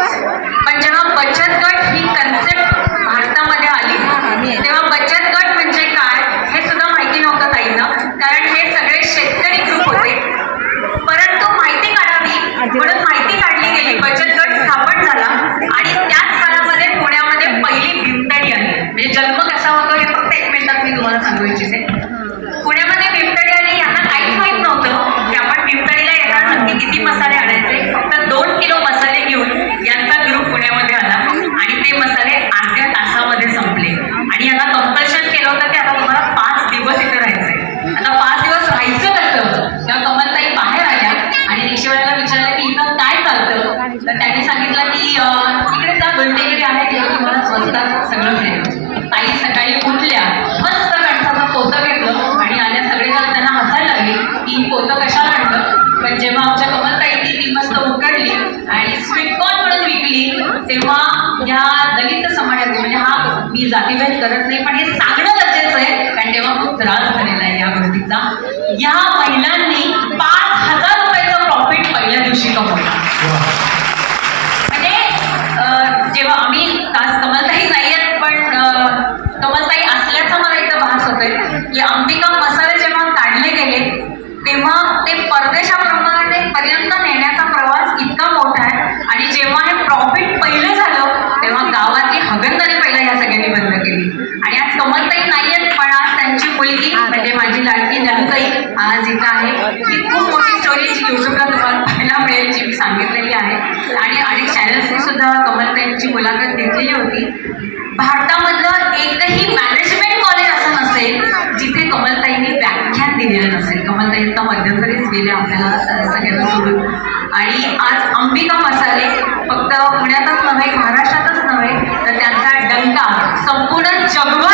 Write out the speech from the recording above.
होगा पर जहाँ बचत का ठीक तेव्हा या दलित समाजाचे म्हणजे हा मी जातीभेद करत नाही पण हे सांगणं गरजेचं आहे काही पण आज त्यांची मुलगी म्हणजे माझी लाडकी नलुताई आज इथं आहे. ही खूप मोठी स्टोरी जी युट्यूबला तुम्हाला पाहायला मिळेल जी मी सांगितलेली आहे. आणि अनेक चॅनल्सनी सुद्धा कमलताईंची मुलाखत घेतलेली होती. भारतामधलं एकही मॅनेजमेंट कॉलेज असं नसेल जिथे कमलताईंनी व्याख्यान दिलेलं नसेल. कमलताई आता मध्यंतरीच गेले आपल्याला सगळ्यांना सोडून. आणि आज अंबिका मसाले फक्त पुण्यातच नव्हे महाराष्ट्रातच नव्हे तर त्यांचा डंका संपूर्ण जगभर